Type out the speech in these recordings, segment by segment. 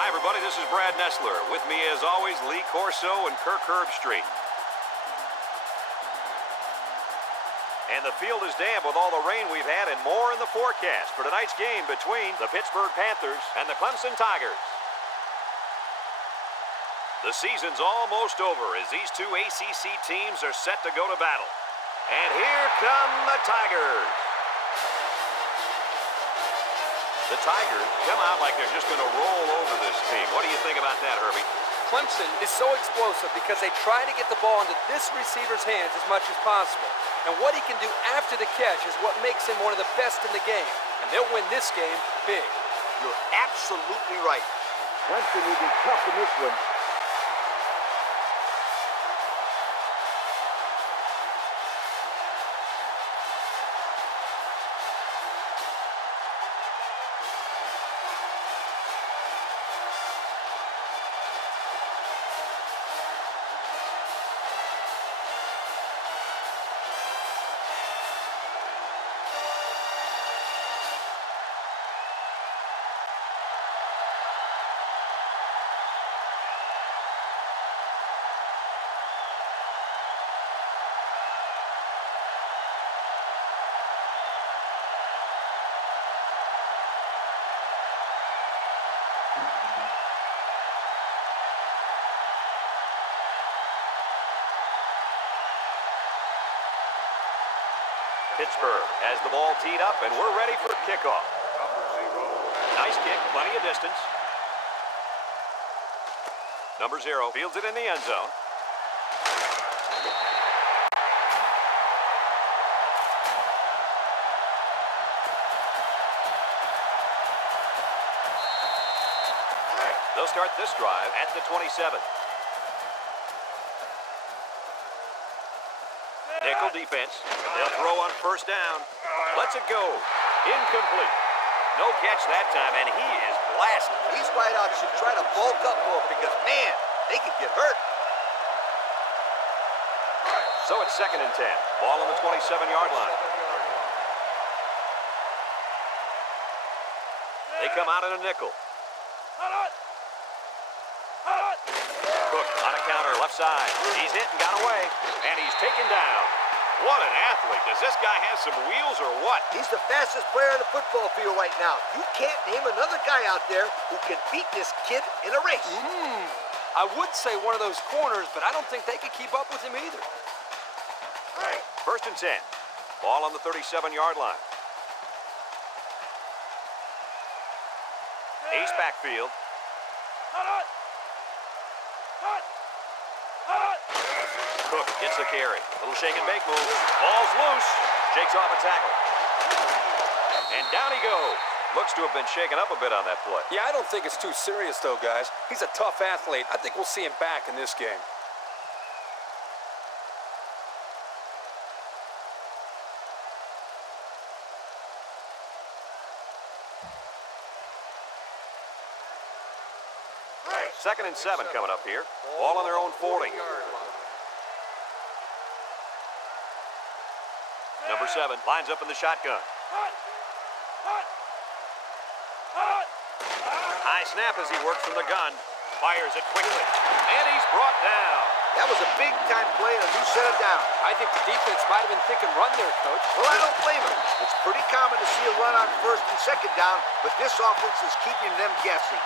Hi, everybody. This is Brad Nessler. With me, as always, Lee Corso and Kirk Herbstreit. And the field is damp with all the rain we've had and more in the forecast for tonight's game between the Pittsburgh Panthers and the Clemson Tigers. The season's almost over as these two ACC teams are set to go to battle. And here come the Tigers. The Tigers come out like they're just going to roll over this team. What do you think about that, Herbie? Clemson is so explosive because they try to get the ball into this receiver's hands as much as possible. And what he can do after the catch is what makes him one of the best in the game. And they'll win this game big. You're absolutely right. Clemson will be tough in this one. Pittsburgh has the ball teed up, and we're ready for kickoff. Nice kick, plenty of distance. Number 0 fields it in the end zone. They'll start this drive at the 27. Nickel defense. They'll throw on first down. Lets it go. Incomplete. No catch that time, and he is blasted. These wideouts should try to bulk up more because, man, they could get hurt. So it's 2nd and 10. Ball on the 27-yard line. They come out in a nickel. Cook on a counter, left side. He's hit and got away, and he's taken down. What an athlete. Does this guy have some wheels or what? He's the fastest player on the football field right now. You can't name another guy out there who can beat this kid in a race. I would say one of those corners, but I don't think they could keep up with him either. 1st and 10. Ball on the 37-yard line. Ace backfield. Cook gets the carry. Little shake and bake move. Ball's loose. Shakes off a tackle. And down he goes. Looks to have been shaken up a bit on that play. Yeah, I don't think it's too serious, though, guys. He's a tough athlete. I think we'll see him back in this game. Second and 7 coming up here. Ball on their own 40. Number 7 lines up in the shotgun. High snap as he works from the gun. Fires it quickly. And he's brought down. That was a big-time play and a new set of downs. I think the defense might have been thinking run there, Coach. Well, I don't blame him. It's pretty common to see a run on 1st and 2nd down, but this offense is keeping them guessing.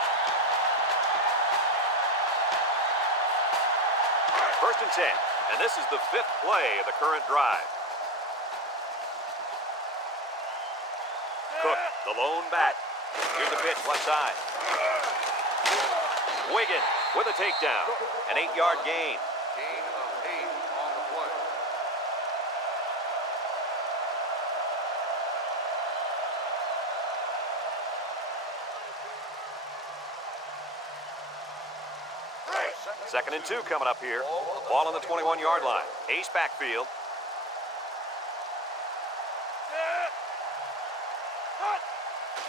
1st and 10. And this is the 5th play of the current drive. Cook, the lone back. Here's the pitch, left side. Wiggins with a takedown. An 8-yard gain. Gain of 8 on the play. Second and 2 coming up here. Ball on the 21-yard line. Ace backfield.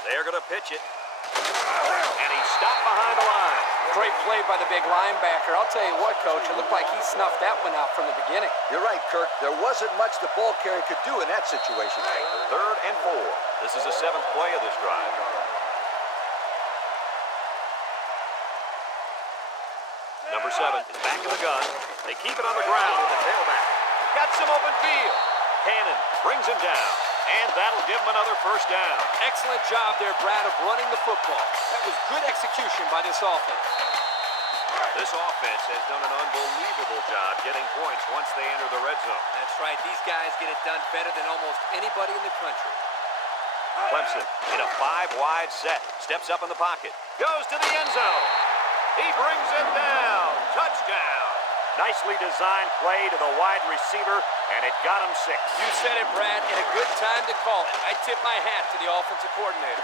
They're going to pitch it. And he's stopped behind the line. Great play by the big linebacker. I'll tell you what, Coach, it looked like he snuffed that one out from the beginning. You're right, Kirk. There wasn't much the ball carrier could do in that situation. 3rd and 4. This is the 7th play of this drive. Number 7 is back in the gun. They keep it on the ground with the tailback. Got some open field. Cannon brings him down. And that'll give him another first down. Excellent job there, Brad, of running the football. That was good execution by this offense. This offense has done an unbelievable job getting points once they enter the red zone. That's right. These guys get it done better than almost anybody in the country. Clemson in a 5-wide set. Steps up in the pocket. Goes to the end zone. He brings it down. Touchdown. Nicely designed play to the wide receiver, and it got him 6. You said it, Brad, and a good time to call it. I tip my hat to the offensive coordinator.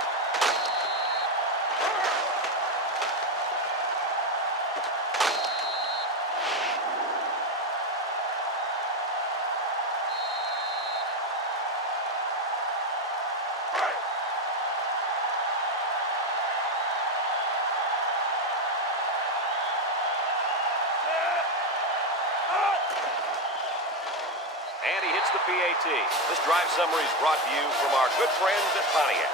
And he hits the PAT. This drive summary is brought to you from our good friends at Pontiac.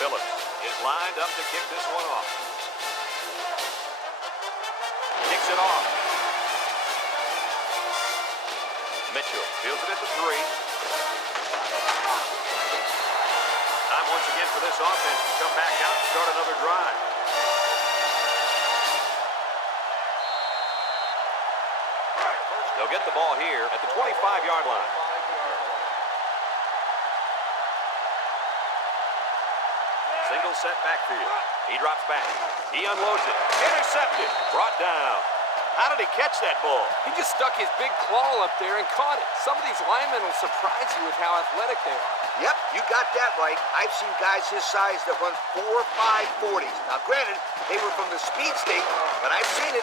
Phillips is lined up to kick this one off. Kicks it off. Mitchell fields it at the 3. Time once again for this offense to come back out and start another drive. They'll get the ball here at the 25-yard line. Single set backfield. He drops back. He unloads it. Intercepted. Brought down. How did he catch that ball? He just stuck his big claw up there and caught it. Some of these linemen will surprise you with how athletic they are. Yep, you got that right. I've seen guys his size that run 4.5 40s. Now, granted, they were from the speed state, but I've seen it.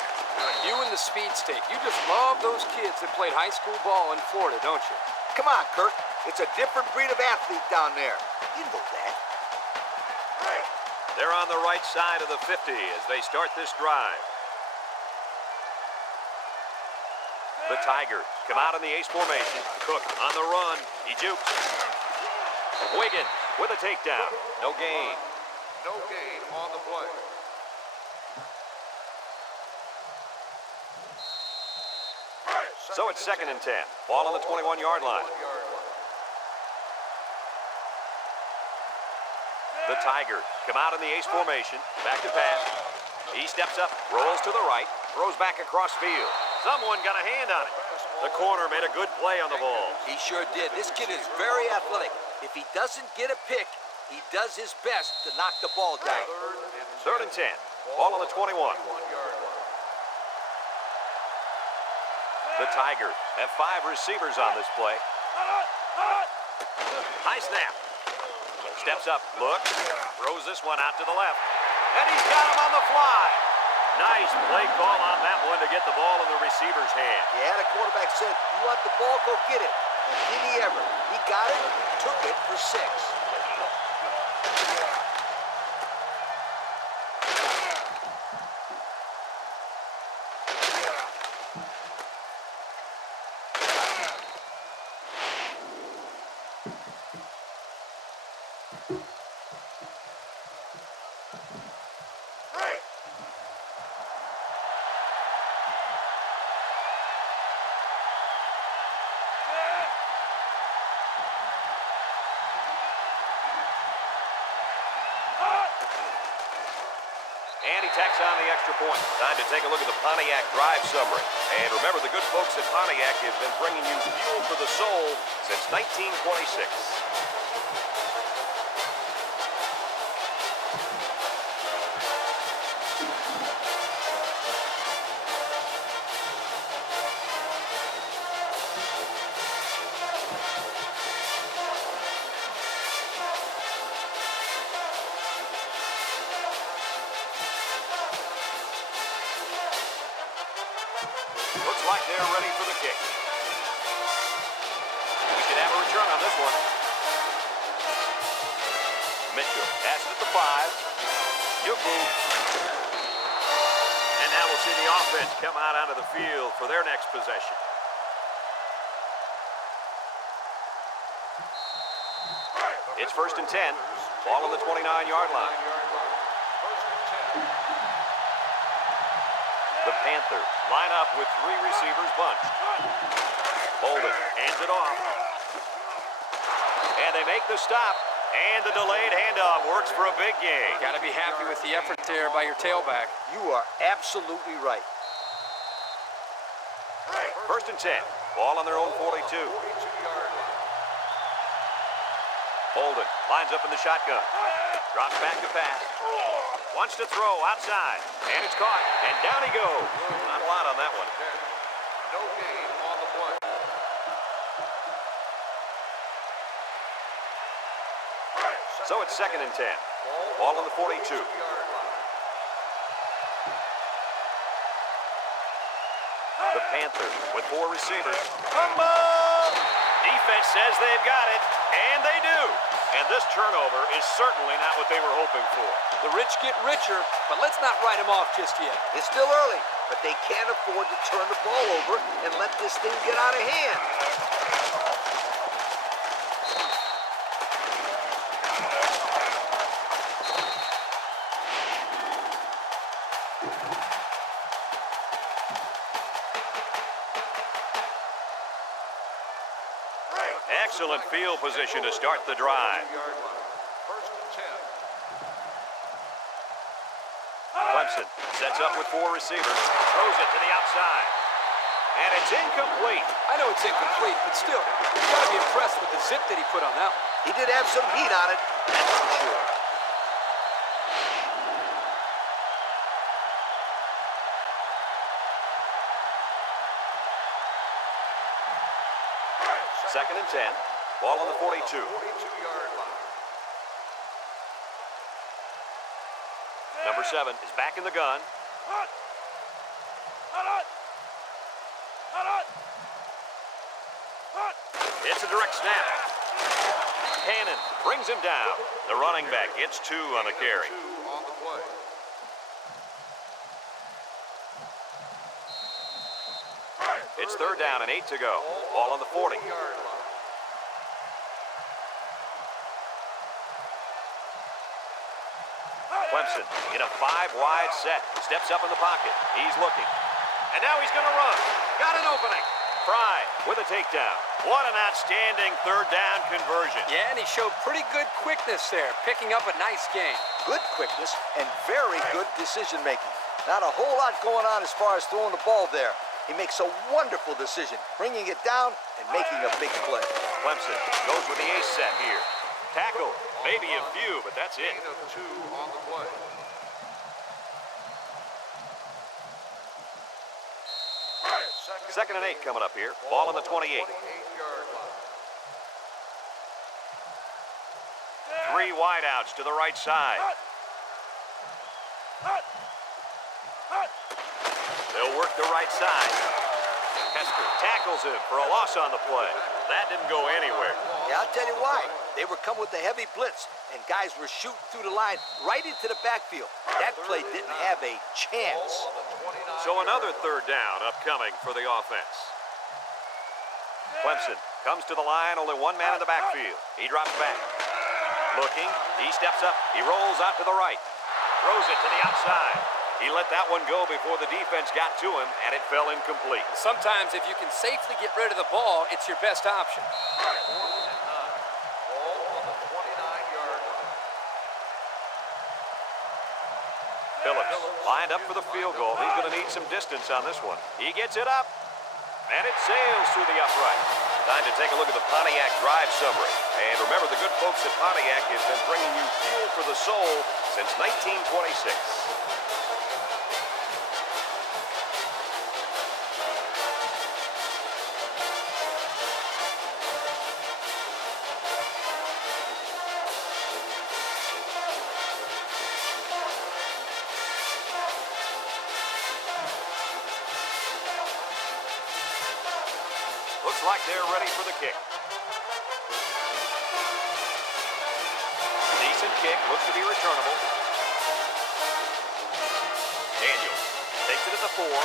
You and the speed state. You just love those kids that played high school ball in Florida, don't you? Come on, Kirk. It's a different breed of athlete down there. You know that. They're on the right side of the 50 as they start this drive. The Tigers come out in the ace formation. Cook on the run. He jukes. Wiggins with a takedown. No gain. No gain on the play. So it's 2nd and 10. Ball on the 21-yard line. The Tigers come out in the ace formation. Back to pass. He steps up, rolls to the right, throws back across field. Someone got a hand on it. The corner made a good play on the ball. He sure did. This kid is very athletic. If he doesn't get a pick, he does his best to knock the ball down. 3rd and 10. Ball on the 21. The Tigers have 5 receivers on this play. High snap. Steps up, looks, throws this one out to the left. And he's got him on the fly. Nice play call on that one to get the ball in the receiver's hand. Yeah, the quarterback said, you want the ball, go get it. And did he ever? He got it, took it for 6. And he tacks on the extra point. Time to take a look at the Pontiac drive summary. And remember, the good folks at Pontiac have been bringing you fuel for the soul since 1926. Looks like they're ready for the kick. We should have a return on this one. Mitchell has it at the 5. Yuku. And now we'll see the offense come out onto the field for their next possession. It's 1st and 10. Ball on the 29-yard line. The Panthers line up with 3 receivers bunched. Bolden hands it off. And they make the stop. And the delayed handoff works for a big gain. Got to be happy with the effort there by your tailback. You are absolutely right. 1st and 10. Ball on their own 42. Bolden lines up in the shotgun. Drops back to pass. Wants to throw outside. And it's caught. And down he goes. Not a lot on that one. No gain on the play. So it's 2nd and 10. Ball on the 42. The Panthers with 4 receivers. Fumble! Defense says they've got it, and they do. And this turnover is certainly not what they were hoping for. The rich get richer, but let's not write them off just yet. It's still early, but they can't afford to turn the ball over and let this thing get out of hand. Excellent field position to start the drive. 1st and 10. Clemson sets up with 4 receivers. Throws it to the outside. And it's incomplete. I know it's incomplete, but still, you've got to be impressed with the zip that he put on that one. He did have some heat on it, that's for sure. Second and 10. Ball on the 42. 42-yard line. Number 7 is back in the gun. It's a direct snap. Cannon brings him down. The running back gets 2 on the carry. 2 on the play. It's 3rd down and 8 to go. Ball on the 40. 40-yard line. Clemson in a 5-wide set. Steps up in the pocket. He's looking. And now he's going to run. Got an opening. Fry with a takedown. What an outstanding 3rd down conversion. Yeah, and he showed pretty good quickness there, picking up a nice gain. Good quickness and very good decision-making. Not a whole lot going on as far as throwing the ball there. He makes a wonderful decision, bringing it down and making a big play. Clemson goes with the ace set here. Tackle, maybe a few, but that's it. Gain of 2 on the play. Second and 8 coming up here. Ball on the 28. 28-yard line. 3 wideouts to the right side. They'll work the right side. Hester tackles him for a loss on the play. That didn't go anywhere. Yeah, I'll tell you why. They were coming with a heavy blitz, and guys were shooting through the line right into the backfield. That play didn't have a chance. So another 3rd down upcoming for the offense. Clemson comes to the line, only 1 man in the backfield. He drops back. Looking, he steps up, he rolls out to the right. Throws it to the outside. He let that one go before the defense got to him, and it fell incomplete. Sometimes if you can safely get rid of the ball, it's your best option. 4th and 9. Ball on the 29-yard line. Phillips lined up for the field goal. He's going to need some distance on this one. He gets it up, and it sails through the upright. Time to take a look at the Pontiac drive summary. And remember, the good folks at Pontiac have been bringing you fuel for the soul since 1926. Looks like they're ready for the kick. Decent Clemson kick looks to be returnable. Daniels takes it at the 4. Not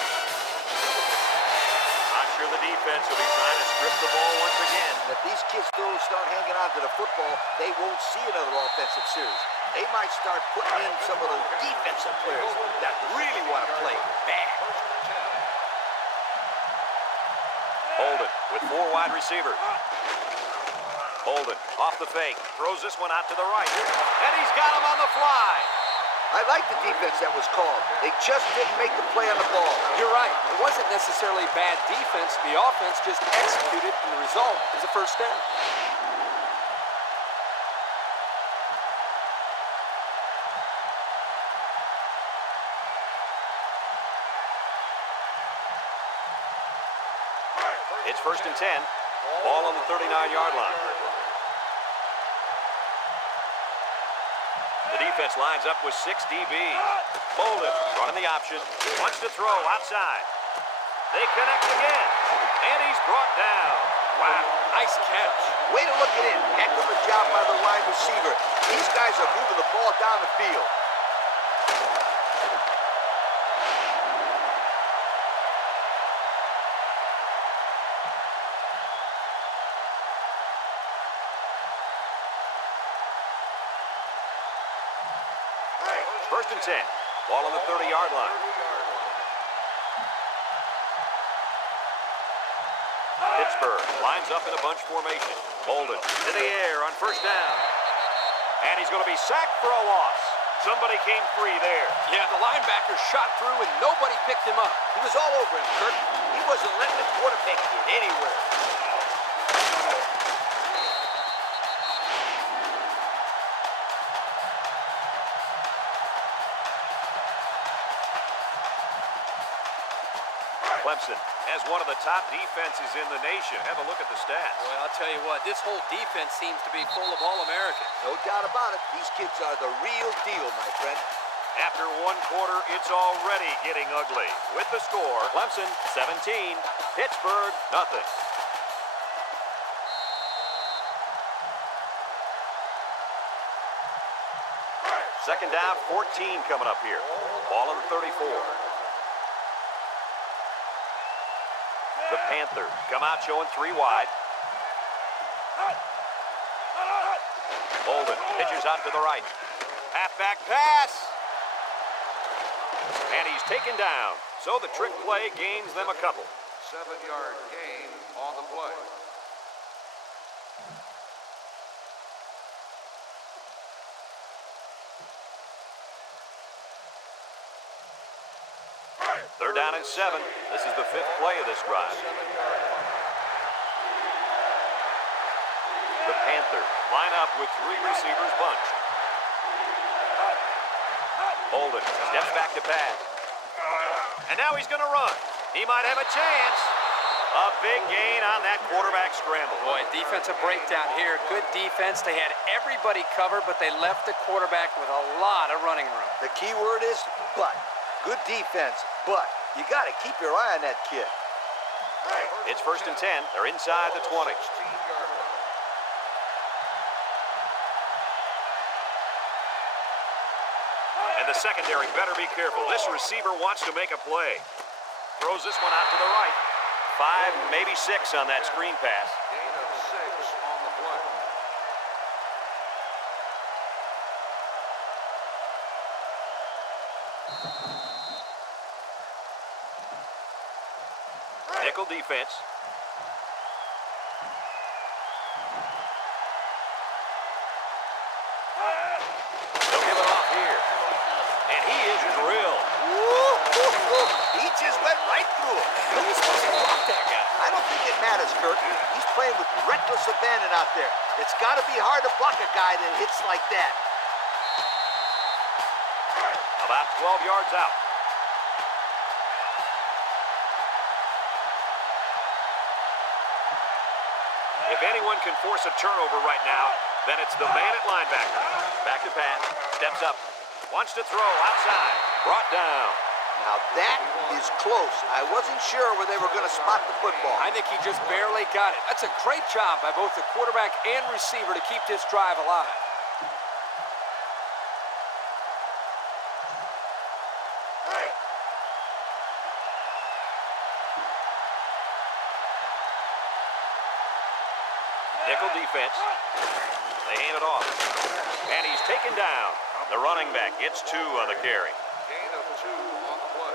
sure the defense will be trying to strip the ball once again. If these kids still start hanging on to the football, they won't see another offensive series. They might start putting in some of those defensive players that really want to play bad. Holden with 4 wide receivers. Holden off the fake, throws this one out to the right, and he's got him on the fly. I like the defense that was called. They just didn't make the play on the ball. You're right. It wasn't necessarily bad defense. The offense just executed, and the result is a first down. It's 1st and 10. Ball on the 39-yard line. The defense lines up with 6 DBs. Bolden running the option. Wants to throw outside. They connect again. And he's brought down. Wow, nice catch. Way to look it in. Heck of a job by the wide receiver. These guys are moving the ball down the field. First and 10. Ball on the 30-yard line. Pittsburgh lines up in a bunch formation. Bolden to the air on first down. And he's going to be sacked for a loss. Somebody came free there. Yeah, the linebacker shot through and nobody picked him up. He was all over him, Kirk. He wasn't letting the quarterback get anywhere. Clemson has one of the top defenses in the nation. Have a look at the stats. Well, I'll tell you what, this whole defense seems to be full of All-Americans. No doubt about it. These kids are the real deal, my friend. After 1 quarter, it's already getting ugly. With the score, Clemson 17, Pittsburgh nothing. Second down, 14 coming up here. Ball on the 34. The Panthers come out showing 3 wide. Bolden pitches out to the right. Halfback pass. And he's taken down. So the trick play gains them a couple. 7-yard gain on the play. Third down and 7. This is the 5th play of this drive. The Panthers line up with 3 receivers bunched. Bolden steps back to pass. And now he's going to run. He might have a chance. A big gain on that quarterback scramble. Boy, defensive breakdown here. Good defense. They had everybody covered, but they left the quarterback with a lot of running room. The key word is but. Good defense, but you got to keep your eye on that kid. It's 1st and 10. They're inside the 20. 16-yard line. And the secondary better be careful. This receiver wants to make a play. Throws this one out to the right. 5, maybe 6 on that screen pass. Gain of 6 on the play. Nickel defense. They'll give it off here. And he is drilled. He just went right through him. Who's supposed to block that guy? I don't think it matters, Kirk. He's playing with reckless abandon out there. It's got to be hard to block a guy that hits like that. About 12 yards out. If anyone can force a turnover right now, then it's the man at linebacker. Back to pass. Steps up. Wants to throw outside. Brought down. Now that is close. I wasn't sure where they were going to spot the football. I think he just barely got it. That's a great job by both the quarterback and receiver to keep this drive alive. Nickel defense. They hand it off. And he's taken down. The running back gets 2 on the carry. Gain of 2 on the play.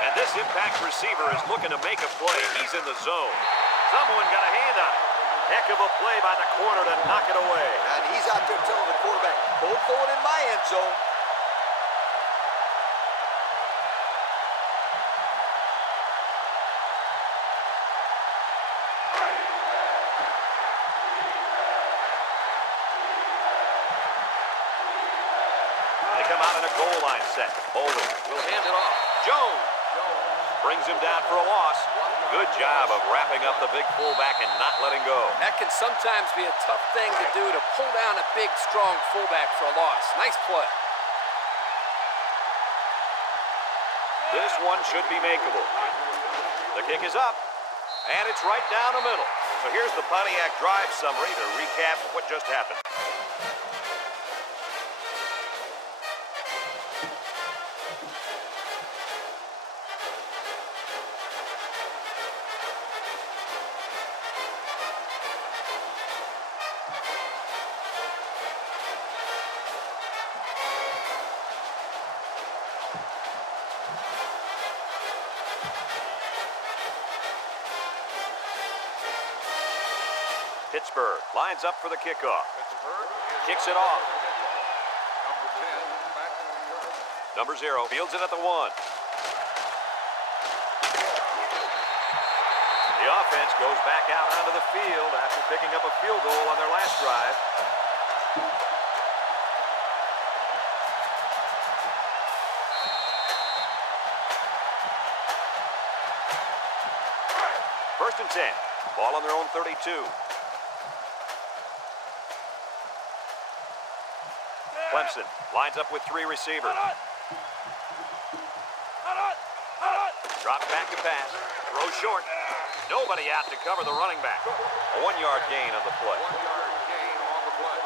And this impact receiver is looking to make a play. He's in the zone. Someone got a hand on it. Heck of a play by the corner to knock it away. And he's out there telling the quarterback, don't throw it in my end zone. They come out in a goal line set. Bolden will hand it off. Jones brings him down for a loss. Good job of wrapping up the big fullback and not letting go. That can sometimes be a tough thing to do, to pull down a big, strong fullback for a loss. Nice play. This one should be makeable. The kick is up, and it's right down the middle. So here's the Pontiac drive summary to recap what just happened. Pittsburgh lines up for the kickoff. Pittsburgh Kicks it off. number 10 back to return. Number 0 fields it at the 1. The offense goes back out onto the field after picking up a field goal on their last drive. First and 10. Ball on their own 32. Clemson lines up with 3 receivers. Drops back to pass. Throws short. Nobody out to cover the running back. A 1-yard gain on the play. 1-yard gain on the play.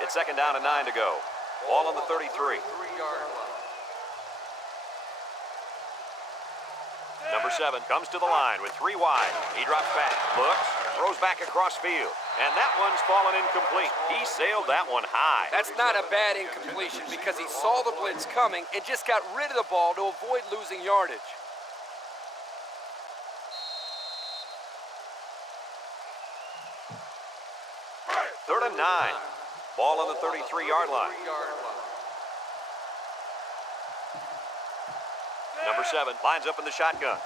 It's second down and 9 to go. Ball on the 33. 3-yard line. Number 7 comes to the line with 3 wide. He drops back, looks, throws back across field. And that one's fallen incomplete. He sailed that one high. That's not a bad incompletion because he saw the blitz coming and just got rid of the ball to avoid losing yardage. Third and 9. Ball on the 33-yard line. 3-yard line. Number 7 lines up in the shotgun.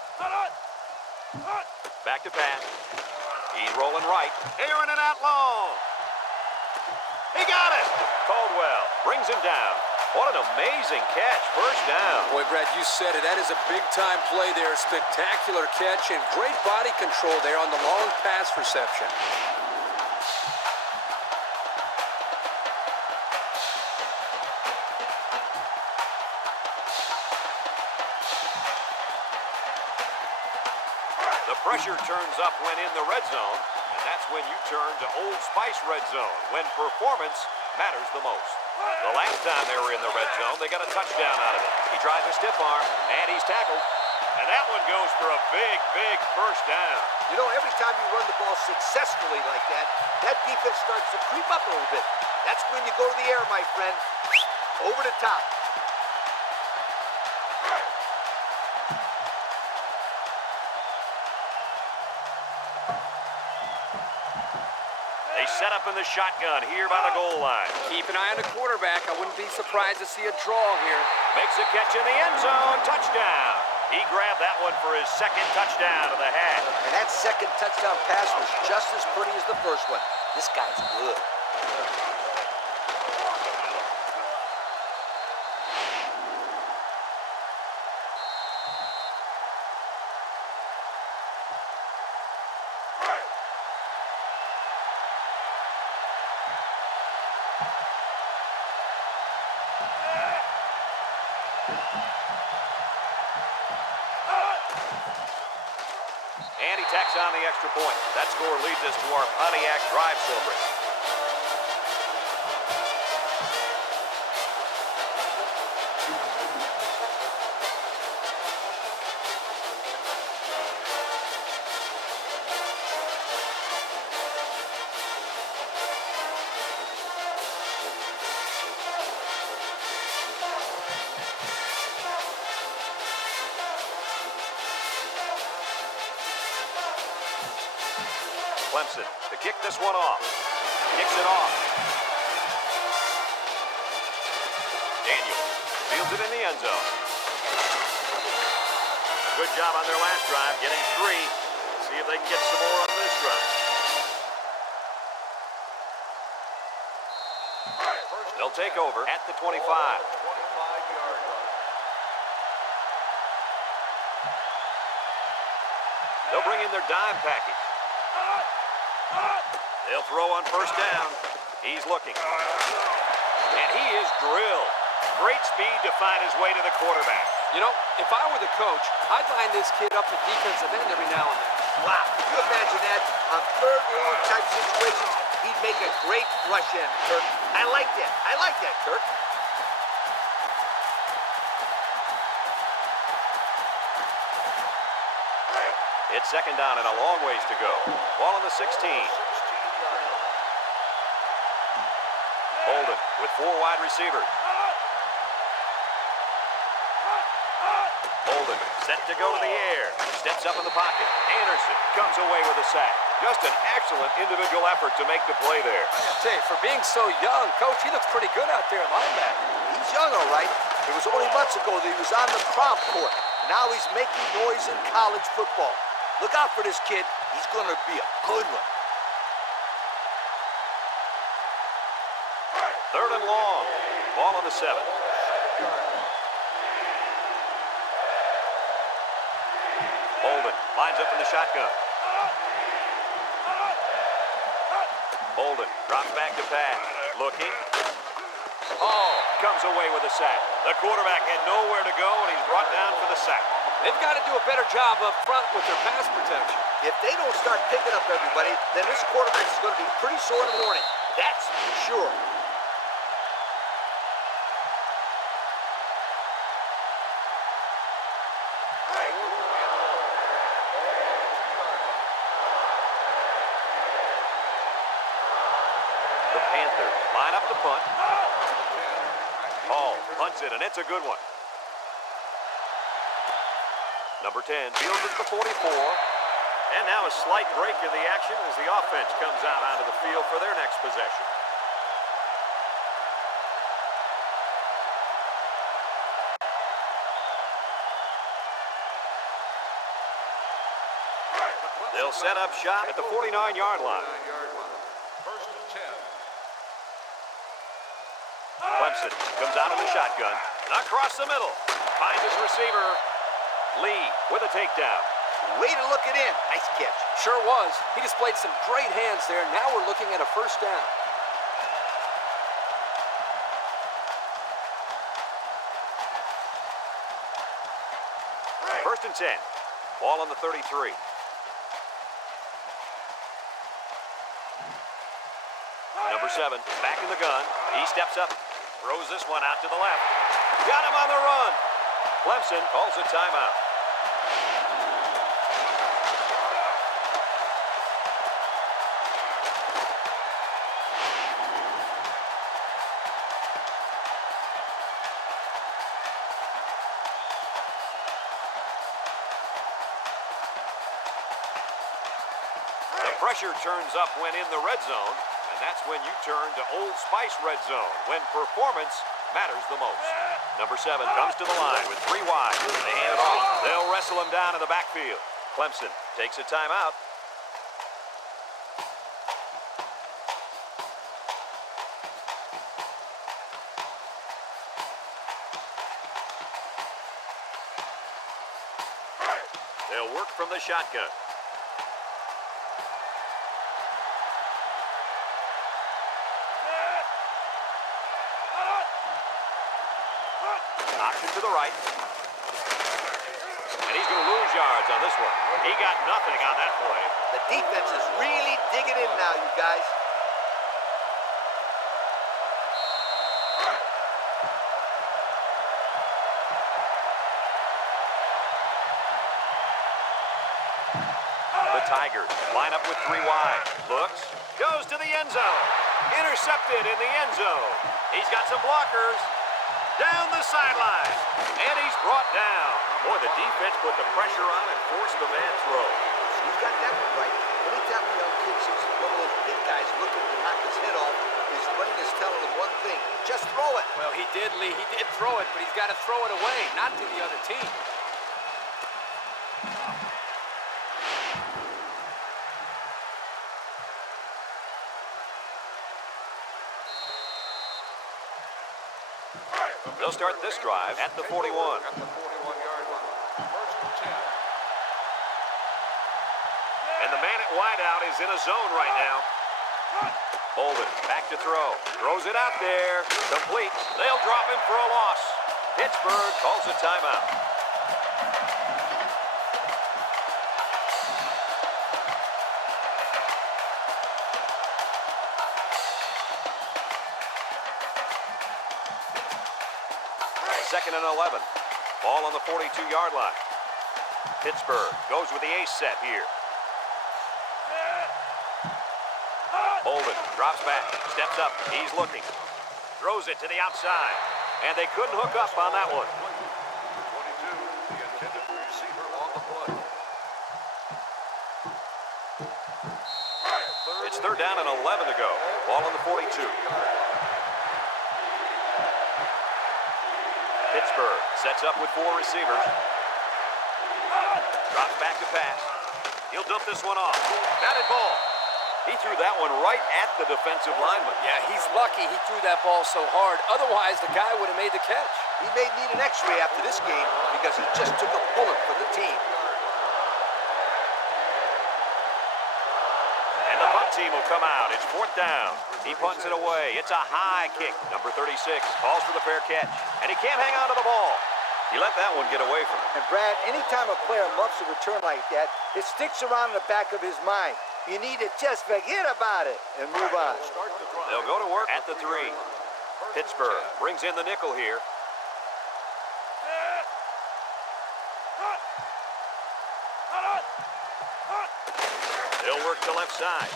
Back to pass. He's rolling right. Airing it out long. He got it. Caldwell brings him down. What an amazing catch. First down. Boy, Brad, you said it. That is a big-time play there. Spectacular catch and great body control there on the long pass reception. The pressure turns up when in the red zone, and that's when you turn to Old Spice Red Zone, when performance matters the most. The last time they were in the red zone, they got a touchdown out of it. He tries a stiff arm, and he's tackled. And that one goes for a big, big first down. You know, every time you run the ball successfully like that, that defense starts to creep up a little bit. That's when you go to the air, my friend. Over the top. They set up in the shotgun here by the goal line. Keep an eye on the quarterback. I wouldn't be surprised to see a draw here. Makes a catch in the end zone. Touchdown. He grabbed that one for his second touchdown of the half. And that second touchdown pass was just as pretty as the first one. This guy's good. And he tacks on the extra point. That score leads us to our Pontiac drive celebration. Clemson to kick this one off. Kicks it off. Daniel fields it in the end zone. A good job on their last drive, getting 3. Let's see if they can get some more on this drive. They'll take over at the 25. 25-yard line. They'll bring in their dime package. They'll throw on first down. He's looking. And he is drilled. Great speed to find his way to the quarterback. You know, if I were the coach, I'd line this kid up at defensive end every now and then. Wow, can you imagine that? On third and long type situations, he'd make a great rush in, Kirk. I like that. I like that, Kirk. It's second down and a long ways to go. Ball on the 16. 16-yard line. Bolden with 4 wide receivers. Bolden set to go to the air. Steps up in the pocket. Anderson comes away with a sack. Just an excellent individual effort to make the play there. I tell you, for being so young, Coach, he looks pretty good out there at linebacker. He's young, all right. It was only months ago that he was on the prom court. Now he's making noise in college football. Look out for this kid. He's going to be a good one. Third and long. Ball on the 7. Bolden lines up in the shotgun. Bolden drops back to pass. Looking. Oh, comes away with a sack. The quarterback had nowhere to go, and he's brought down for the sack. They've got to do a better job up front with their pass protection. If they don't start picking up everybody, then this quarterback is going to be pretty sore in the morning. That's for sure. The Panthers line up the punt. Hall punts it, and it's a good one. Number 10 fields at the 44. And now a slight break in the action as the offense comes out onto the field for their next possession. They'll set up shop at the 49-yard line. 49-yard line. First and 10. Clemson comes out of the shotgun. Across the middle. Finds his receiver. Lee with a takedown. Way to look it in. Nice catch. Sure was. He displayed some great hands there. Now we're looking at a first down. First and 10. Ball on the 33. Number 7 back in the gun. He steps up. Throws this one out to the left. Got him on the run. Clemson calls a timeout. The pressure turns up when in the red zone, and that's when you turn to Old Spice Red Zone, when performance matters the most. Number 7 comes to the line with 3 wide. They hand it off. They'll wrestle him down in the backfield. Clemson takes a timeout. They'll work from the shotgun. Option to the right. And And he's going to lose yards on this one. He got nothing on that play. The defense is really digging in now, you guys. The Tigers line up with 3 wide. Looks, goes to the end zone. Intercepted in the end zone. He's got some blockers. Down the sideline. And he's brought down. Boy, the defense put the pressure on and forced the man throw. You got that one right. Anytime a young kid sees one of those big guys looking to knock his head off, his brain is telling him one thing: just throw it. Well, he did, Lee. He did throw it, but he's got to throw it away, not to the other team. They'll start this drive at the 41. At the 41-yard line. First and 10. And the man at wideout is in a zone right now. Bolden back to throw. Throws it out there. Complete. They'll drop him for a loss. Pittsburgh calls a timeout. Second and 11. Ball on the 42-yard line. Pittsburgh goes with the ace set here. Bolden drops back, steps up, he's looking. Throws it to the outside. And they couldn't hook up on that one. 22, the intended receiver on the play. It's third down and 11 to go. Ball on the 42. Pittsburgh sets up with 4 receivers. Drops back to pass. He'll dump this one off. Batted ball. He threw that one right at the defensive lineman. Yeah, he's lucky he threw that ball so hard. Otherwise, the guy would have made the catch. He may need an X-ray after this game because he just took a bullet for the team. And the punt team will come out. It's fourth down. He punts it away. It's a high kick. Number 36 calls for the fair catch. And he can't hang on to the ball. He let that one get away from him. And Brad, anytime a player muffs a return like that, it sticks around in the back of his mind. You need to just forget about it and move on. They'll go to work at the 3. Pittsburgh brings in the nickel here. They'll work the left side.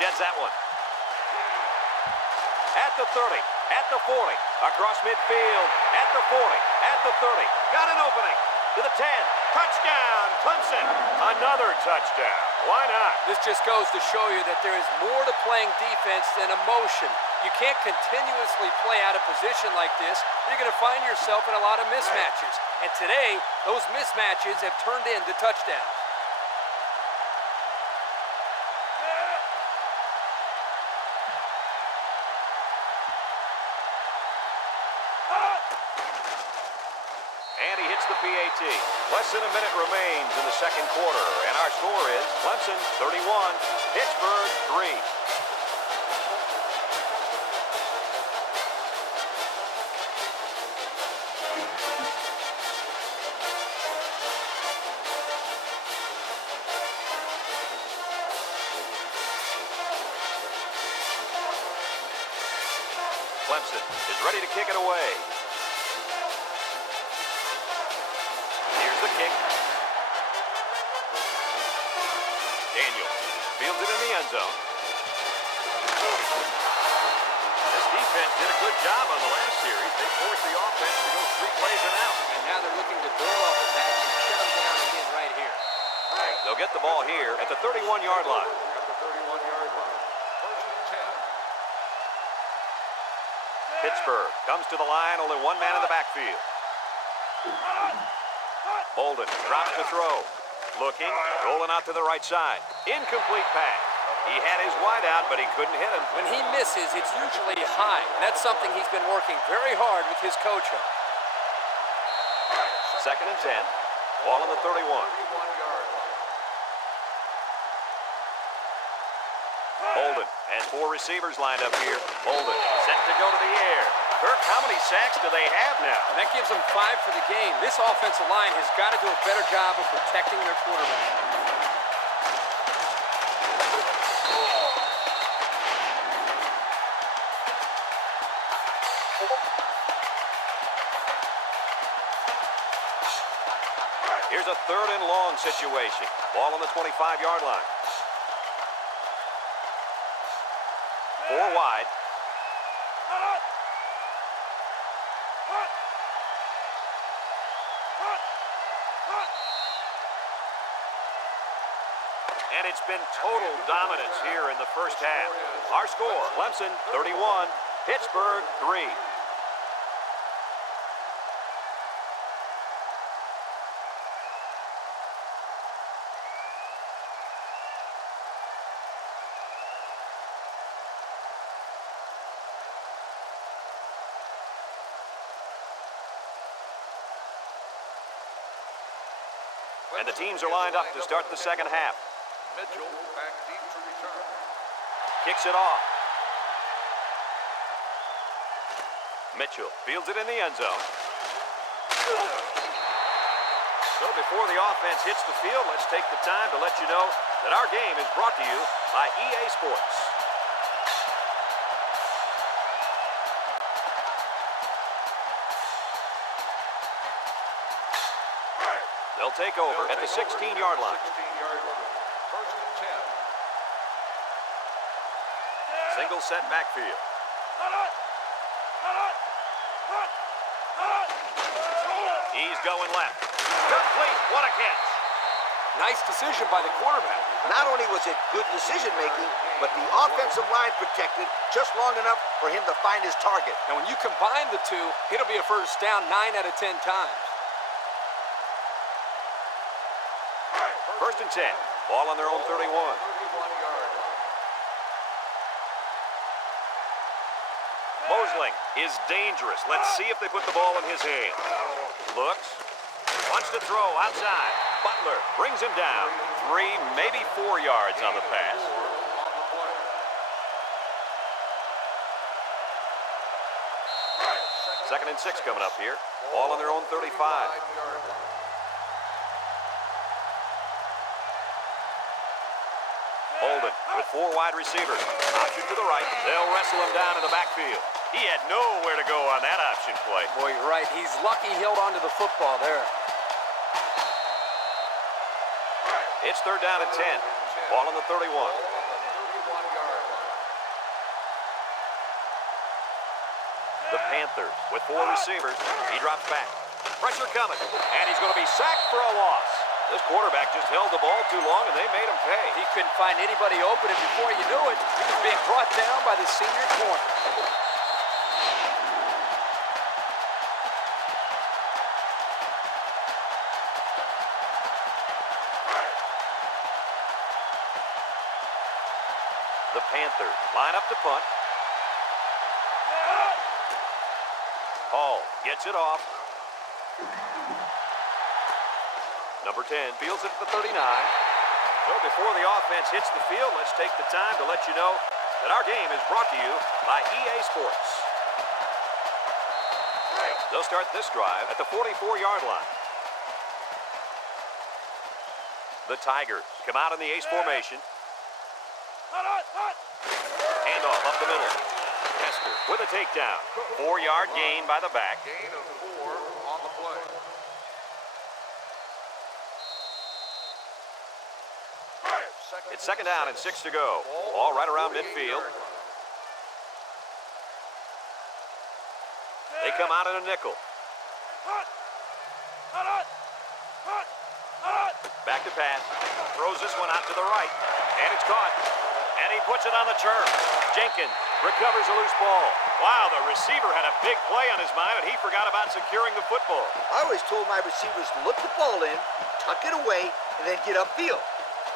Sheds that one. At the 30, at the 40, across midfield, at the 40, at the 30. Got an opening. To the 10. Touchdown, Clemson. Another touchdown. Why not? This just goes to show you that there is more to playing defense than emotion. You can't continuously play out of position like this. You're going to find yourself in a lot of mismatches. And today, those mismatches have turned into touchdowns. And he hits the PAT. Less than a minute remains in the second quarter. And our score is Clemson 31, Pittsburgh 3. Clemson is ready to kick it away. Here's the kick. Daniel fields it in the end zone. This defense did a good job on the last series. They forced the offense to go 3 plays and out. And now they're looking to build off of that and shut them down again right here. They'll get the ball here at the 31-yard line. At the 31-yard line. First and 10. Pittsburgh comes to the line, only one man in the backfield. Bolden drops to throw. Looking, rolling out to the right side. Incomplete pass. He had his wide out, but he couldn't hit him. When he misses, it's usually high. And that's something he's been working very hard with his coach on. Second and 10. Ball on the 31. 31-yard line. Bolden has 4 receivers lined up here. Bolden set to go to the air. Kirk, how many sacks do they have now? And that gives them 5 for the game. This offensive line has got to do a better job of protecting their quarterback. Here's a 3rd and long situation. Ball on the 25-yard line. 4 wide. And it's been total dominance here in the first half. Our score, Clemson 31, Pittsburgh 3. And the teams are lined up to start the second half. Mitchell back deep to return. Kicks it off. Mitchell fields it in the end zone. So before the offense hits the field, let's take the time to let you know that our game is brought to you by EA Sports. They'll take over at the 16-yard line. 16-yard line. 1st and 10. Single set backfield. He's going left. Complete. What a catch. Nice decision by the quarterback. Not only was it good decision-making, but the offensive line protected just long enough for him to find his target. And when you combine the two, it'll be a first down 9 out of 10 times. 1st and 10. Ball on their own 31. 31-yard line. Mosling is dangerous. Let's see if they put the ball in his hands. Looks. Wants to throw outside. Butler brings him down. 3, maybe 4 yards on the pass. On the play. 2nd and 6 coming up here. Ball on their own 35. 35-yard line. Holden with 4 wide receivers. Option to the right. They'll wrestle him down in the backfield. He had nowhere to go on that option play. Boy, you're right. He's lucky he held onto the football there. It's 3rd down and 10. Ball on the 31. 31-yard line. The Panthers with 4 receivers. He drops back. Pressure coming. And he's going to be sacked for a loss. This quarterback just held the ball too long, and they made him pay. He couldn't find anybody open, and before you knew it, he was being brought down by the senior corner. The Panthers line up to punt. Hall gets it off. Number 10 fields it at the 39. So before the offense hits the field, let's take the time to let you know that our game is brought to you by EA Sports. They'll start this drive at the 44-yard line. The Tigers come out in the ace formation. Handoff up the middle. Kester with a takedown. 4-yard gain by the back. Gain of 4 on the play. It's 2nd down and 6 to go. Ball right around midfield. They come out in a nickel. Back to pass. Throws this one out to the right. And it's caught. And he puts it on the turf. Jenkins recovers a loose ball. Wow, the receiver had a big play on his mind, and he forgot about securing the football. I always told my receivers to look the ball in, tuck it away, and then get upfield.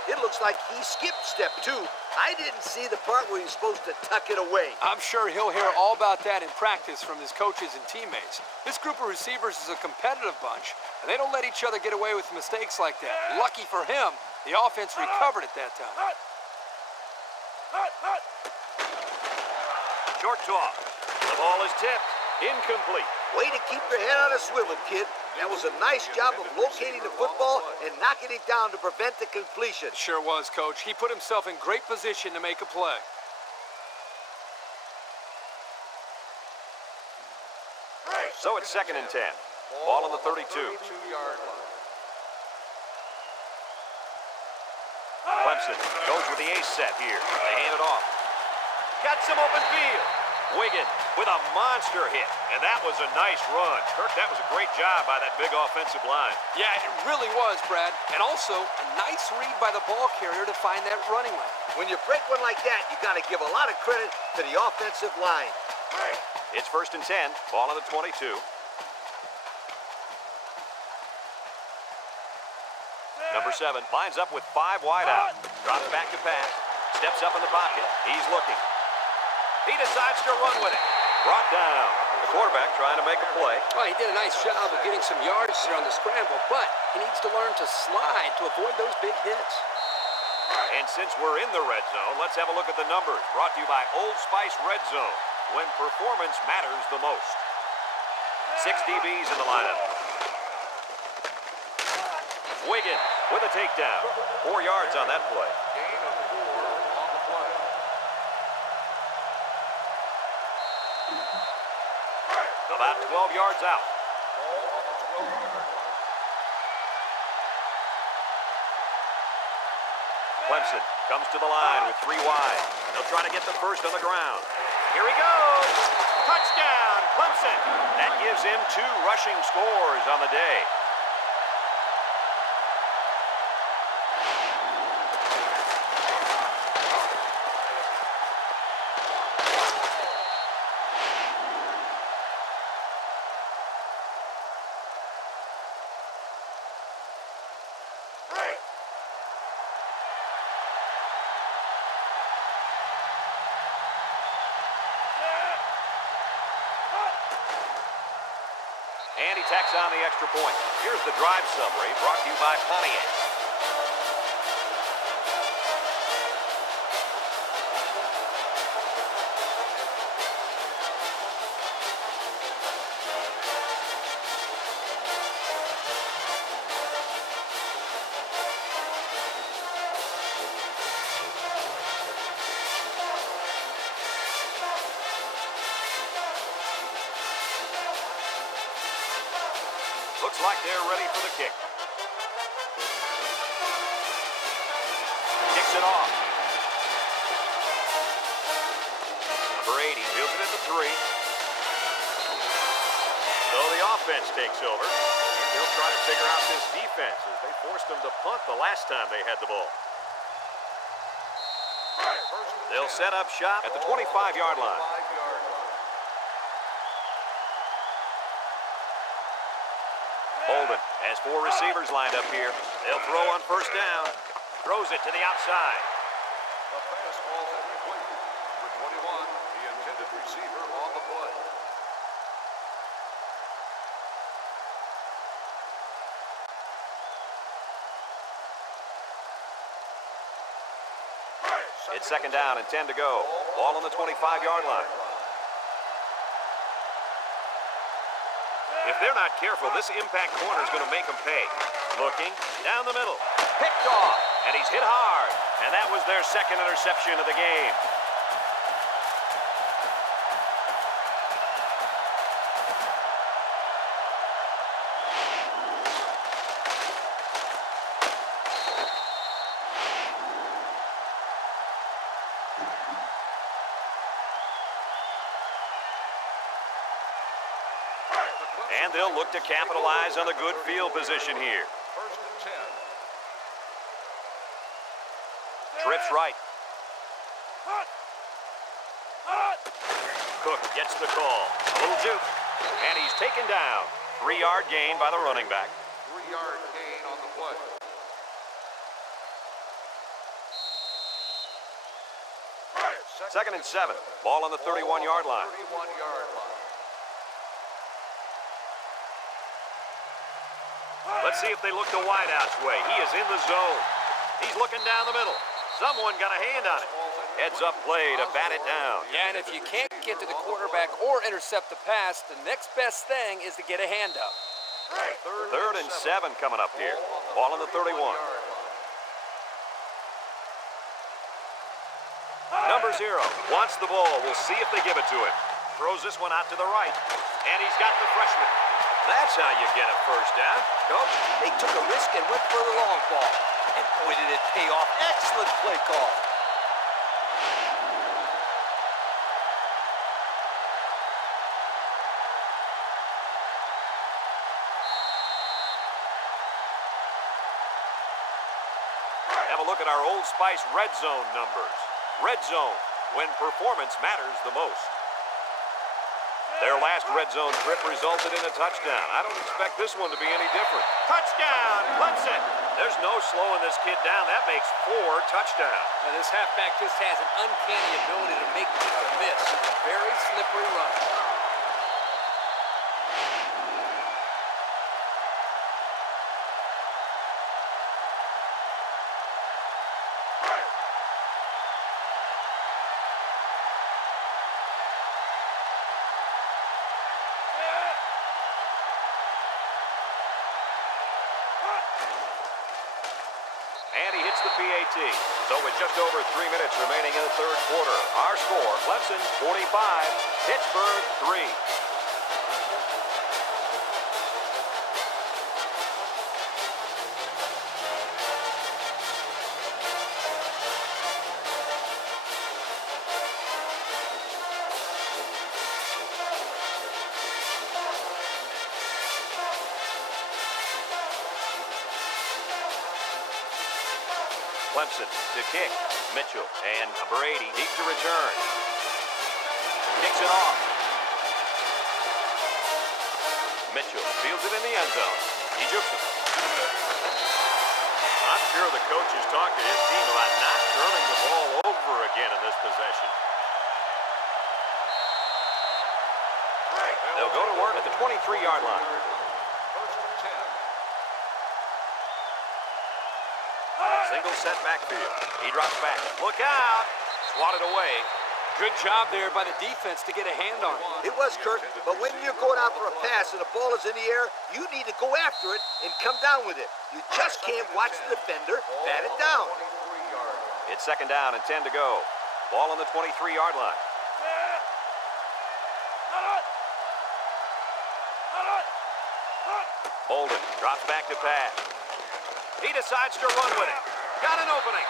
It looks like he skipped step 2. I didn't see the part where he's supposed to tuck it away. I'm sure he'll hear all about that in practice from his coaches and teammates. This group of receivers is a competitive bunch, and they don't let each other get away with mistakes like that. Lucky for him, the offense recovered at that time. Short toss. The ball is tipped. Incomplete. Way to keep your head on a swivel, kid. That was a nice job of locating the football and knocking it down to prevent the completion. Sure was, Coach. He put himself in great position to make a play. So it's 2nd and 10. Ball on the 32. 32-yard line. Clemson goes with the ace set here. They hand it off. Got some open field. Wiggins with a monster hit. And that was a nice run. Kirk, that was a great job by that big offensive line. Yeah, it really was, Brad. And also, a nice read by the ball carrier to find that running lane. When you break one like that, you got to give a lot of credit to the offensive line. It's 1st and 10. Ball on the 22. Number 7 lines up with 5 wide out. Drops back to pass. Steps up in the pocket. He's looking. He decides to run with it. Brought down. The quarterback trying to make a play. Well, he did a nice job of getting some yards here on the scramble, but he needs to learn to slide to avoid those big hits. And since we're in the red zone, let's have a look at the numbers. Brought to you by Old Spice Red Zone, when performance matters the most. 6 DBs in the lineup. Wiggins with a takedown. 4 yards on that play. Gain of 4 on the play. About 12 yards out. Ball on the 12-yard line. Clemson comes to the line with 3 wide. They'll try to get the first on the ground. Here he goes. Touchdown, Clemson. That gives him 2 rushing scores on the day. And he tacks on the extra point. Here's the drive summary brought to you by Pontiac. Looks like they're ready for the kick. Kicks it off. Number 80 fields it at the 3. So the offense takes over. And they'll try to figure out this defense as they forced them to punt the last time they had the ball. They'll set up shop at the 25-yard line. 5-yard line. Bolden has 4 receivers lined up here. They'll throw on first down. Throws it to the outside. The pass ball's incomplete. Number 21, the intended receiver on the play. It's 2nd down and 10 to go. Ball on the 25-yard line. If they're not careful, this impact corner is going to make them pay. Looking, down the middle. Picked off, and he's hit hard. And that was their 2nd interception of the game. And they'll look to capitalize on the good field position here. 1st and 10. Trips right. Cook gets the call. A little juke. And he's taken down. 3-yard gain by the running back. 3-yard gain on the play. Second and 7. Ball on the 31-yard line. 31-yard line. Let's see if they look the wideout's way. He is in the zone. He's looking down the middle. Someone got a hand on it. Ball's Heads up play to bat it down. Yeah, and if you can't get to the quarterback or intercept the pass, the next best thing is to get a hand up. Third and 7 coming up here. Ball on the 31. Number 0 wants the ball. We'll see if they give it to him. Throws this one out to the right. And he's got the freshman. That's how you get a first down. Coach, they took a risk and went for the long ball. And boy, did it pay off. Excellent play call. Have a look at our Old Spice red zone numbers. Red zone, when performance matters the most. Their last red zone trip resulted in a touchdown. I don't expect this one to be any different. Touchdown, Clemson! There's no slowing this kid down. That makes 4 touchdowns. Now, this halfback just has an uncanny ability to make people miss. He's a very slippery runner. And he hits the PAT. So with just over 3 minutes remaining in the third quarter, our score, Clemson 45, Pittsburgh 3. Clemson to kick. Mitchell and number 80 deep to return. Kicks it off. Mitchell fields it in the end zone. He jukes it. I'm sure the coach is talking to his team about not turning the ball over again in this possession. They'll go to work at the 23-yard line. Single set backfield. He drops back. Look out! Swatted away. Good job there by the defense to get a hand on it. It was, Kurt, but when you're going out for a pass and the ball is in the air, you need to go after it and come down with it. You just can't watch the defender bat it down. It's second down and 10 to go. Ball on the 23-yard line. Bolden drops back to pass. He decides to run with it. Got an opening.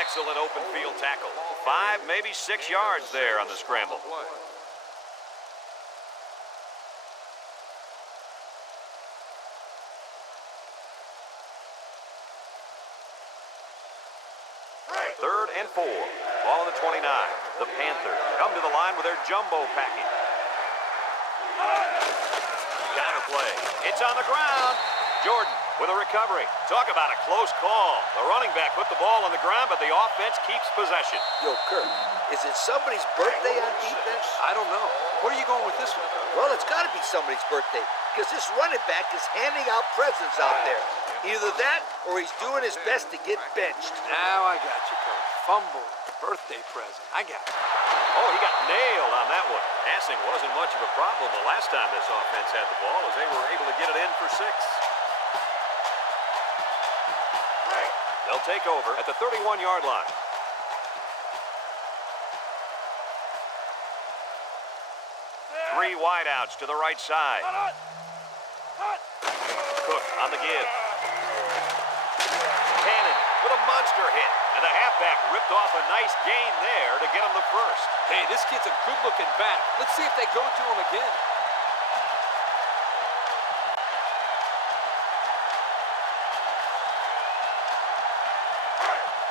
Excellent open field tackle. 5, maybe 6 yards there on the scramble. Third and 4. Ball on the 29. The Panthers come to the line with their jumbo package. Counter play. It's on the ground. Jordan with a recovery. Talk about a close call. The running back put the ball on the ground, but the offense keeps possession. Yo, Kurt, is it somebody's birthday on defense? I don't know. Where are you going with this one? Well, it's got to be somebody's birthday because this running back is handing out presents out there. Either that or he's doing his best to get benched. Now I got you, Coach. Fumble. Birthday present. I got it. Oh, he got nailed on that one. Passing wasn't much of a problem the last time this offense had the ball as they were able to get it in for 6. They'll take over at the 31-yard line. Three wideouts to the right side. Cook on the give. Cannon with a monster hit. And the halfback ripped off a nice gain there to get him the first. Hey, this kid's a good-looking back. Let's see if they go to him again.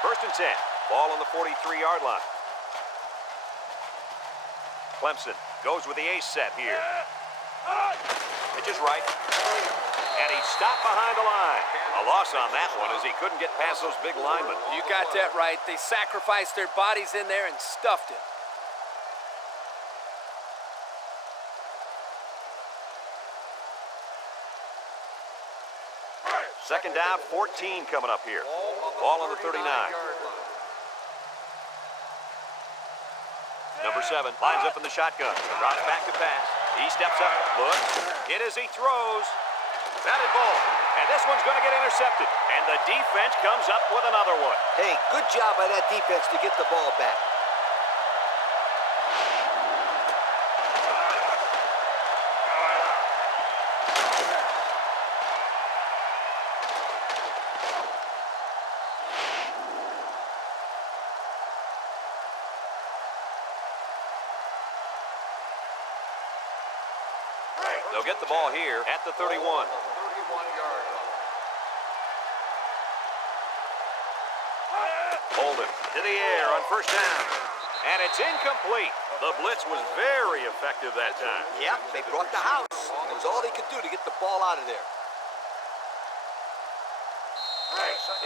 First and 10. Ball on the 43-yard line. Clemson goes with the ace set here. Pitches right. And he's stopped behind the line. A loss on that one as he couldn't get past those big linemen. You got that right. They sacrificed their bodies in there and stuffed it. Second down, 14 coming up here. Ball on the 39. Number 7 lines up in the shotgun. Drops back to pass. He steps up, looks, hit as he throws. Batted ball. And this one's going to get intercepted. And the defense comes up with another one. Hey, good job by that defense to get the ball back. They'll get the ball here at the 31. 31-yard line. Holden to the air on first down. And it's incomplete. The blitz was very effective that time. Yep, they brought the house. It was all they could do to get the ball out of there.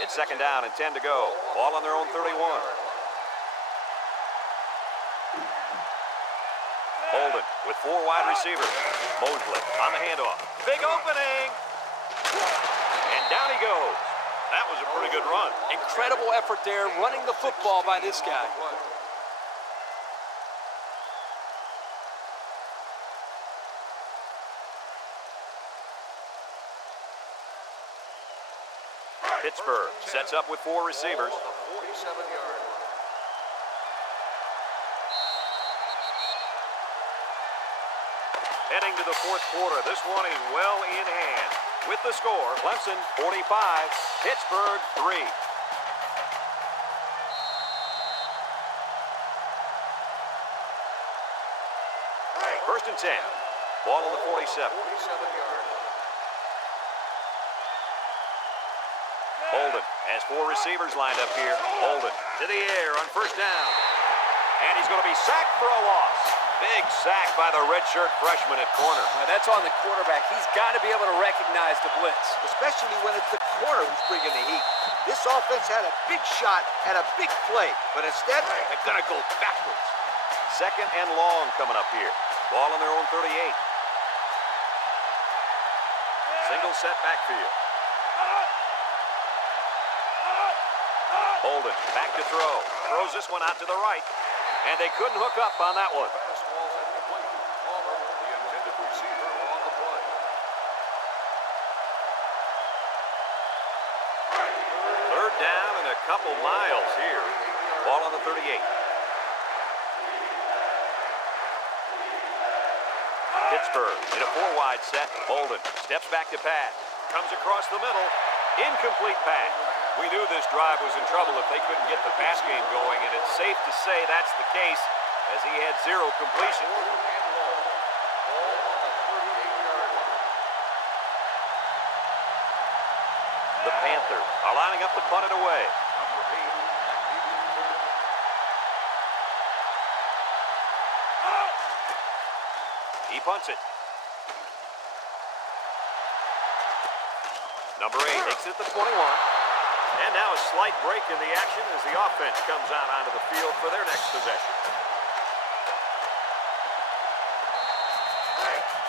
It's second down and 10 to go. Ball on their own 31. Holden with 4 wide receivers. Mosley on the handoff. Big opening. And down he goes. That was a pretty good run. Incredible effort there, running the football by this guy. Pittsburgh sets up with 4 receivers. 47-yard line. Heading to the fourth quarter, this one is well in hand. With the score, Clemson 45, Pittsburgh 3. First and 10. Ball on the 47. 47-yard line. Holden has 4 receivers lined up here. Holden to the air on first down. And he's going to be sacked for a loss. Big sack by the redshirt freshman at corner. Now, that's on the quarterback. He's got to be able to recognize the blitz. Especially when it's the corner who's bringing the heat. This offense had a big shot and a big play, but instead, they're going to go backwards. Second and long coming up here. Ball on their own 38. Single set backfield. Holden back to throw. Throws this one out to the right. And they couldn't hook up on that one. Fastball's incomplete. Palmer, the intended receiver, on the play. Third down and a couple miles here. Ball on the 38. Pittsburgh in a 4-wide set. Holden steps back to pass. Comes across the middle. Incomplete pass. We knew this drive was in trouble if they couldn't get the pass game going, and it's safe to say that's the case as he had 0 completion. Ball on the 38-yard line. The Panthers are lining up to punt it away. Number 8, He punts it. Number 8 takes it at the 21. And now a slight break in the action as the offense comes out onto the field for their next possession.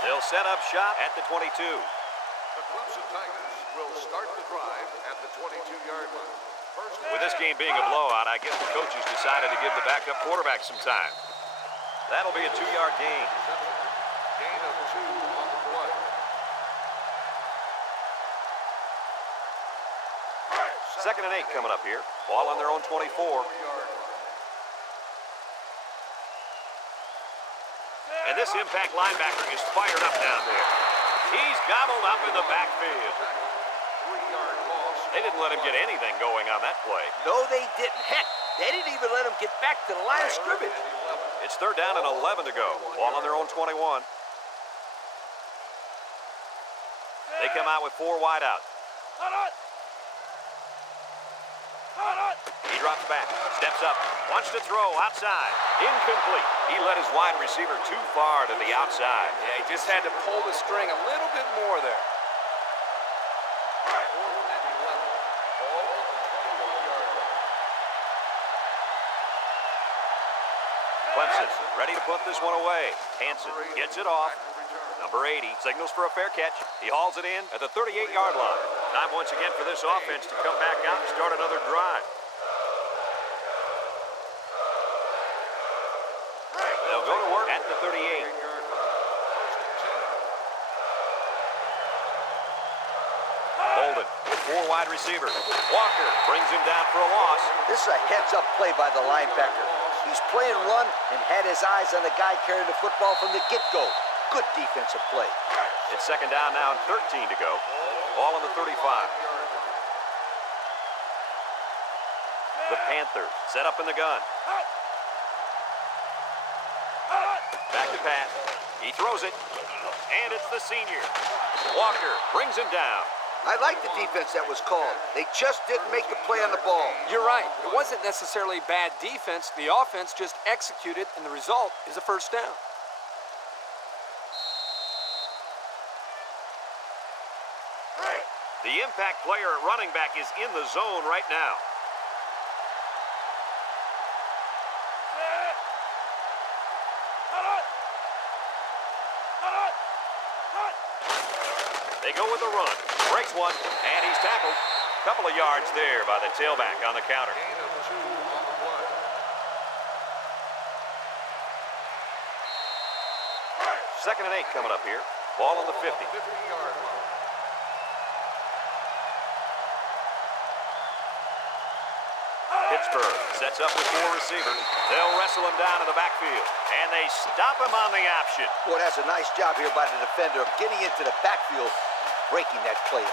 They'll set up shop at the 22. The Clemson Tigers will start the drive at the 22-yard line. First With this game being a blowout, I guess the coaches decided to give the backup quarterback some time. That'll be a 2-yard gain. gain of 2 on the play. Second and 8 coming up here. Ball on their own 24. And this impact linebacker is fired up down there. He's gobbled up in the backfield. 3-yard loss. They didn't let him get anything going on that play. No, they didn't. Heck, they didn't even let him get back to the line of scrimmage. It's third down and 11 to go. Ball on their own 21. They come out with 4 wideouts. He drops back, steps up, wants to throw outside. Incomplete. He let his wide receiver too far to the outside. Yeah, he just had to pull the string a little bit more there. 4th and 11. Ball on the 21-yard line. Clemson ready to put this one away. Hansen gets it off. Number 80 signals for a fair catch. He hauls it in at the 38-yard line. Time once again for this offense to come back out and start another drive. wide receiver. Walker brings him down for a loss. This is a heads-up play by the linebacker. He's playing run and had his eyes on the guy carrying the football from the get-go. Good defensive play. It's second down now and 13 to go. Ball on the 35. The Panthers set up in the gun. Back to pass. He throws it. And it's the senior. Walker brings him down. I like the defense that was called. They just didn't make the play on the ball. You're right. It wasn't necessarily bad defense. The offense just executed, and the result is a first down. The impact player at running back is in the zone right now. They go with a run. Breaks one, and he's tackled. Couple of yards there by the tailback on the counter. Gain of 2 on the play. Second and 8 coming up here. Ball on the 50. 50-yard line. Pittsburgh sets up with 4 receivers. They'll wrestle him down in the backfield, and they stop him on the option. Boy, that's a nice job here by the defender of getting into the backfield and breaking that play.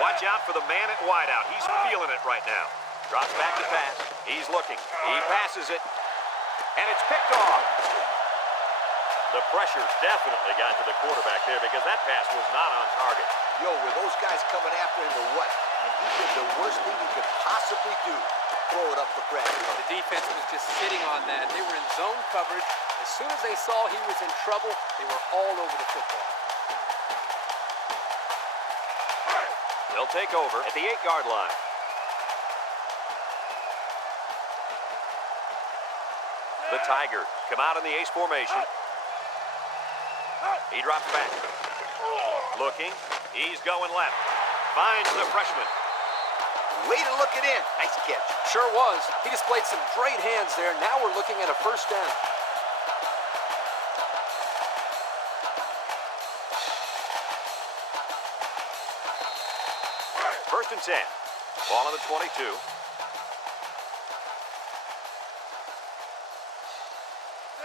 Watch out for the man at wideout. He's feeling it right now. Drops back to pass. He's looking. He passes it. And it's picked off. The pressure definitely got to the quarterback there because that pass was not on target. Yo, were those guys coming after him or what? And he did the worst thing he could possibly do. Throw it up for grabs. The defense was just sitting on that. They were in zone coverage. As soon as they saw he was in trouble, they were all over the football. They'll take over at the 8-yard line. The Tigers come out in the ace formation. He drops back. Looking. He's going left. Finds the freshman. Way to look it in. Nice catch. Sure was. He displayed some great hands there. Now we're looking at a first down. First and 10. Ball on the 22.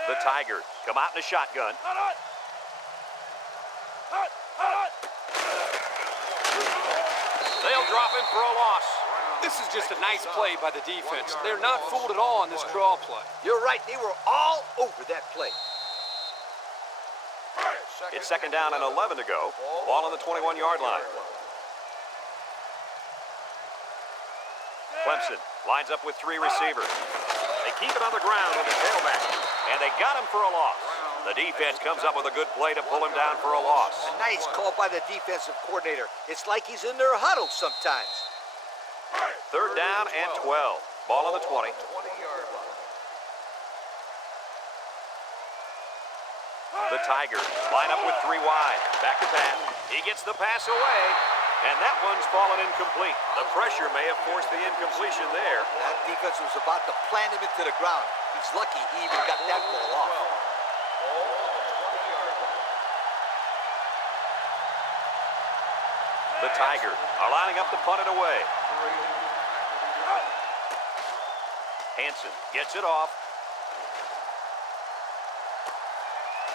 The Tigers come out in a shotgun. They'll drop him for a loss. This is just a nice play by the defense. They're not fooled at all on this draw play. You're right. They were all over that play. It's second down and 11 to go. Ball on the 21-yard line. Clemson lines up with 3 receivers. They keep it on the ground with the tailback, and they got him for a loss. The defense comes up with a good play to pull him down for a loss. A nice call by the defensive coordinator. It's like he's in their huddle sometimes. Third down and 12. Ball on the 20. 20-yard line. The Tigers line up with 3 wide. Back to pass. He gets the pass away, and that one's fallen incomplete. The pressure may have forced the incompletion there. That defense was about to plant him into the ground. He's lucky he even got that ball off. The Tigers are lining up to punt it away. Hansen gets it off.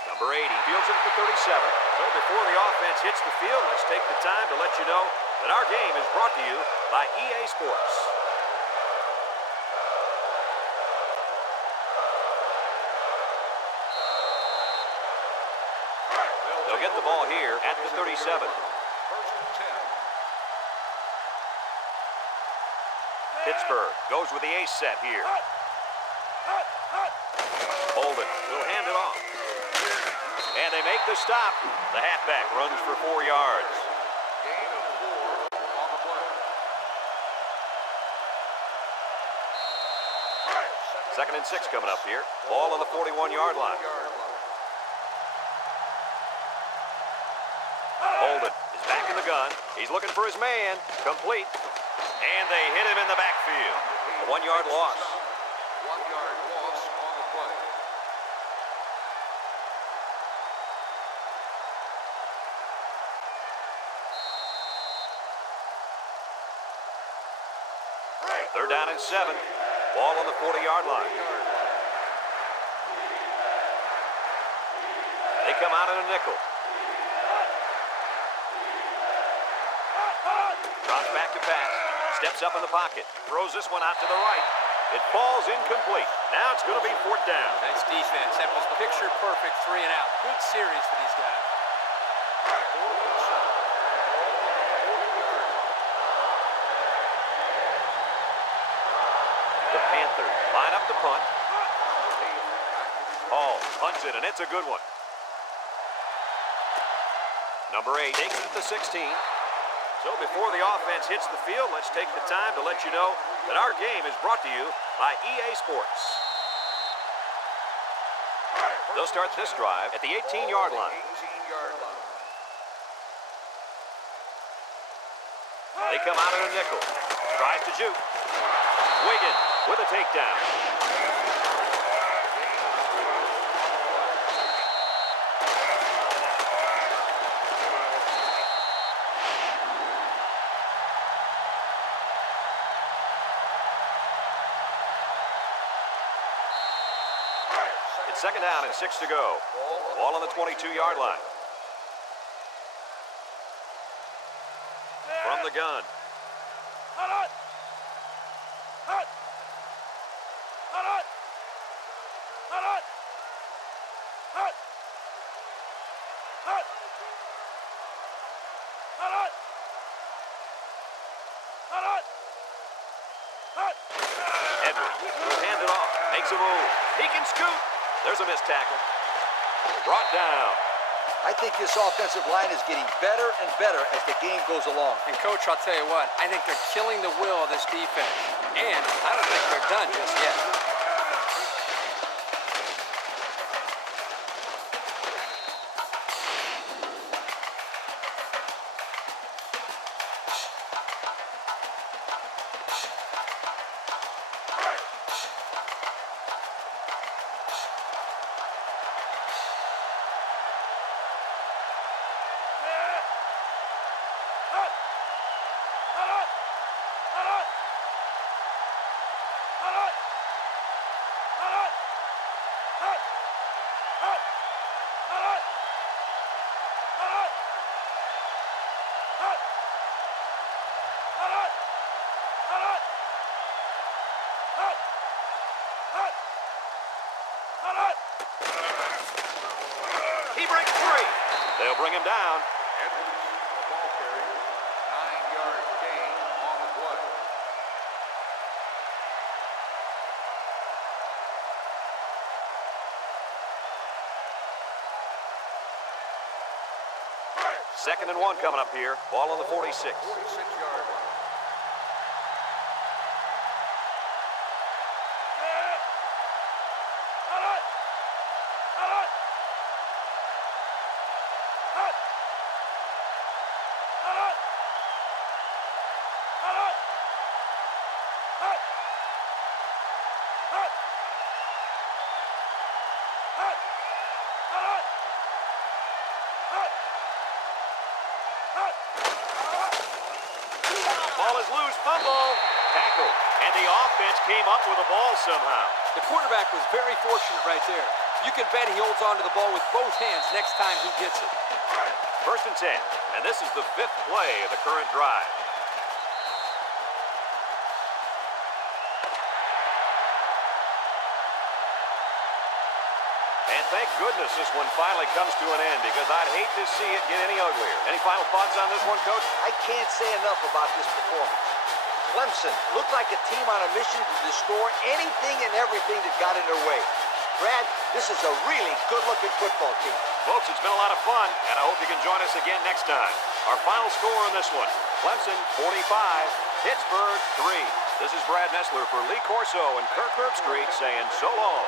Number 80 fields it at the 37. So before the offense hits the field, let's take the time to let you know that our game is brought to you by EA Sports. They'll get the ball here at the 37. First and 10. Pittsburgh goes with the ace set here. Holden will hand it off. And they make the stop. The halfback runs for 4 yards. Gain of 4 on the play. Second and 6 coming up here. Ball on the 41-yard line. Holden is back in the the gun. He's looking for his man. Complete. And they hit him in the backfield. A 1-yard loss. 1-yard loss on the play. They're down and 7. Ball on the 40-yard line. They come out in a nickel. Drops back to pass. Steps up in the pocket. Throws this one out to the right. It falls incomplete. Now it's going to be 4th down. Nice defense. That was picture perfect 3 and out. Good series for these guys. The Panthers line up the punt. Hall punts it, and it's a good one. Number 8 takes it at the 16. So before the offense hits the field, let's take the time to let you know that our game is brought to you by EA Sports. They'll start this drive at the 18-yard line. 18-yard line. They come out in a nickel. Tries to juke. Wiggins with a takedown. It's 2nd down and 6 to go. Ball on the 22-yard line. From the gun. Edwards will hand it off. Makes a move. He can scoot. There's a missed tackle. Brought down. I think this offensive line is getting better and better as the game goes along. And, Coach, I'll tell you what, I think they're killing the will of this defense. And I don't think they're done just yet. He breaks free. They'll bring him down. Edwards, the ball carrier. 9-yard gain on the play. Second and 1 coming up here. Ball on the 46. 46-yard line. Ball is loose. Fumble. Tackle. And the offense came up with the ball somehow. The quarterback was very fortunate right there. You can bet he holds on to the ball with both hands next time he gets it. 1st and 10. And this is the 5th play of the current drive. And thank goodness this one finally comes to an end, because I'd hate to see it get any uglier. Any final thoughts on this one, Coach? I can't say enough about this performance. Clemson looked like a team on a mission to destroy anything and everything that got in their way. Brad, this is a really good-looking football team. Folks, it's been a lot of fun, and I hope you can join us again next time. Our final score on this one, Clemson 45, Pittsburgh 3. This is Brad Nessler for Lee Corso and Kirk Herbstreit saying so long.